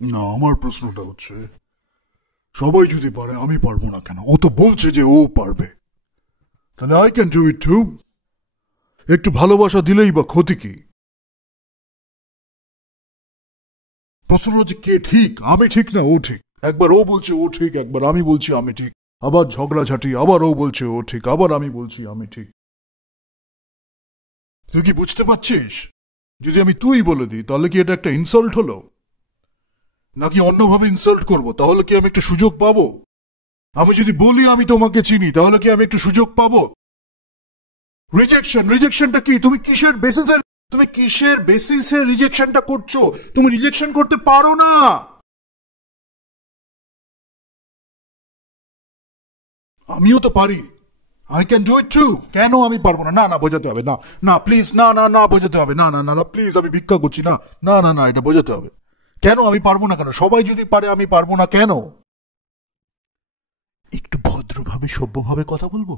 না, আমার প্রশ্নটা হচ্ছে, সবাই যদি পারে আমি পারবো না কেন? ও তো বলছে যে ও পারবে, তাহলে I can do it too. একটু ভালোবাসা দিলেই বা ক্ষতি কি? প্রশ্ন হচ্ছে কে ঠিক? আমি ঠিক না ও ঠিক? একবার ও বলছে ও ঠিক, একবার আমি বলছি আমি ঠিক, আবার ঝগড়াঝাটি, আবার ও বলছে ও ঠিক, আবার আমি বলছি আমি ঠিক। তুই কি বুঝতে পারছিস? যদি আমি তুই বলে দিই তাহলে কি এটা একটা ইনসাল্ট হলো? নাকি অন্যভাবে ইনসাল্ট করব, তাহলে কি আমি একটা সুযোগ পাবো? আমি যদি বলি আমি তোমাকে চিনি, তাহলে কি আমি একটু সুযোগ পাবো? রিজেকশন, রিজেকশনটা কি? তুমি কিসের বেসিসে রিজেকশনটা করছো? তুমি রিজেকশন করতে পারো না। আমিও তো পারি। I can do it too. কেন আমি পারবো না? না না, বোঝাতে হবে না। না প্লিজ, না না না, বোঝাতে হবে না। না না না, প্লিজ, আমি ভিক্ষা করছি না। না না না, এটা বোঝাতে হবে। কেন আমি পারবো না? কেন সবাই যদি পারে আমি পারবো না কেন? একটু ভদ্রভাবে সভ্যভাবে কথা বলবো।